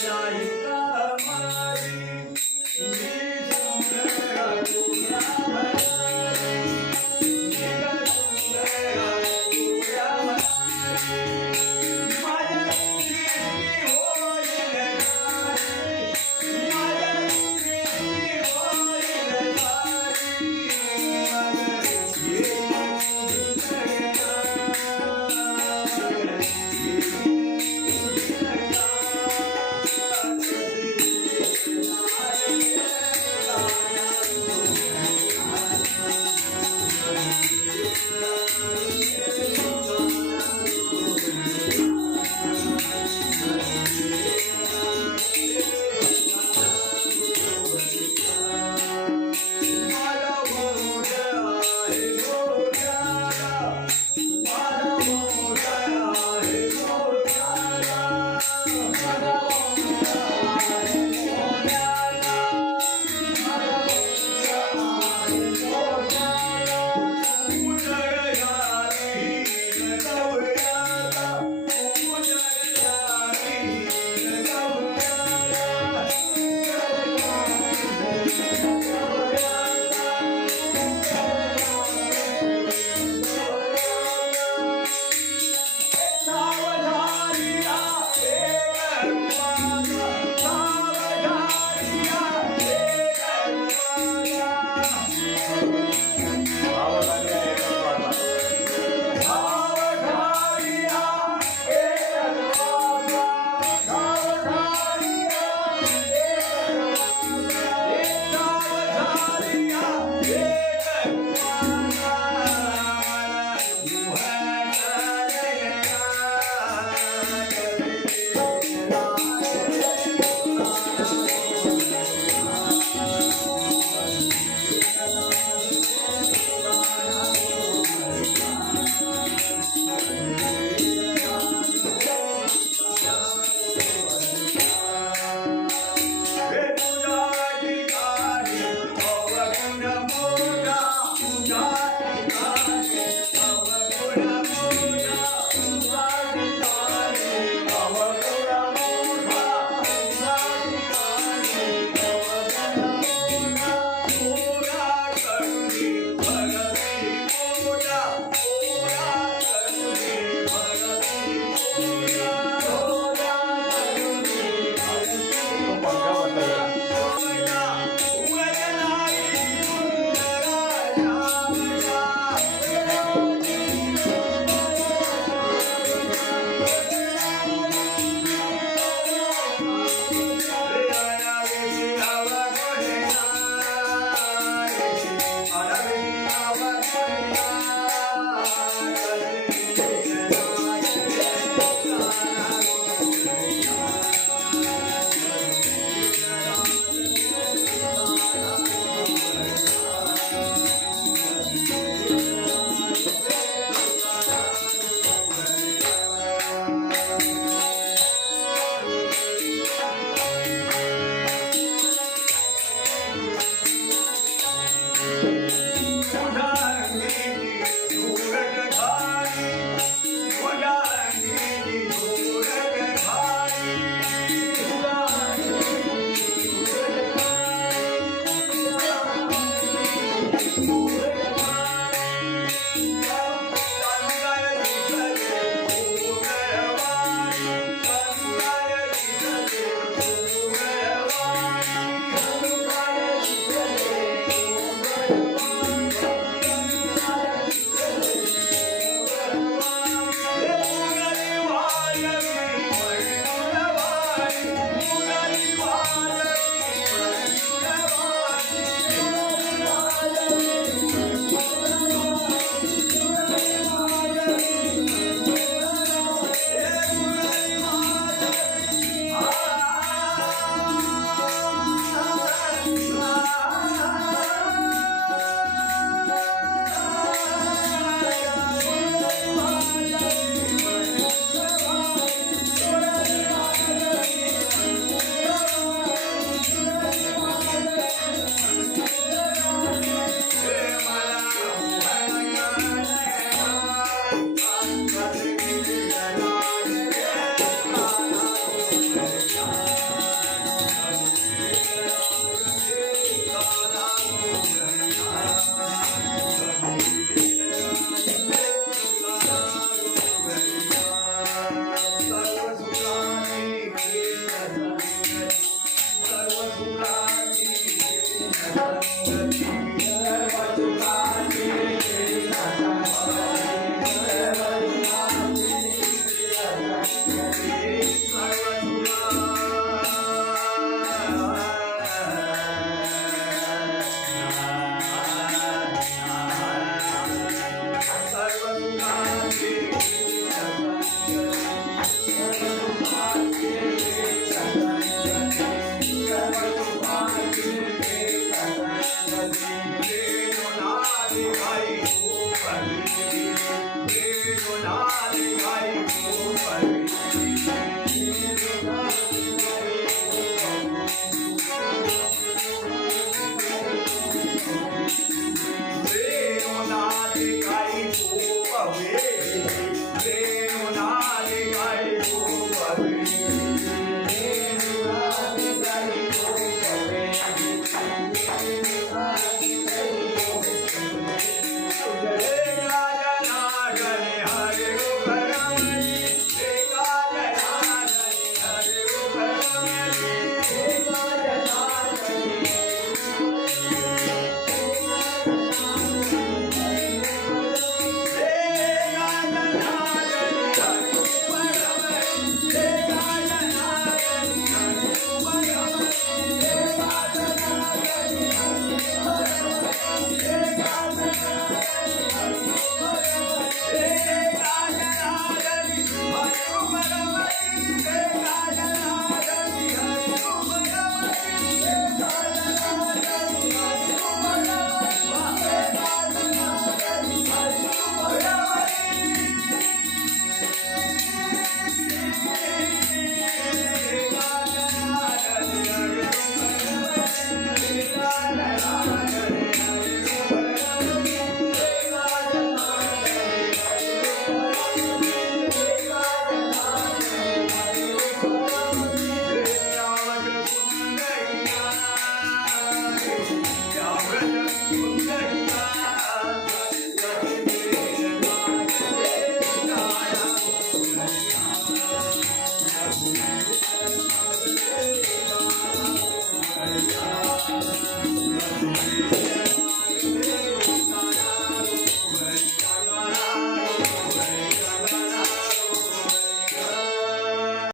तुझ्या अंगी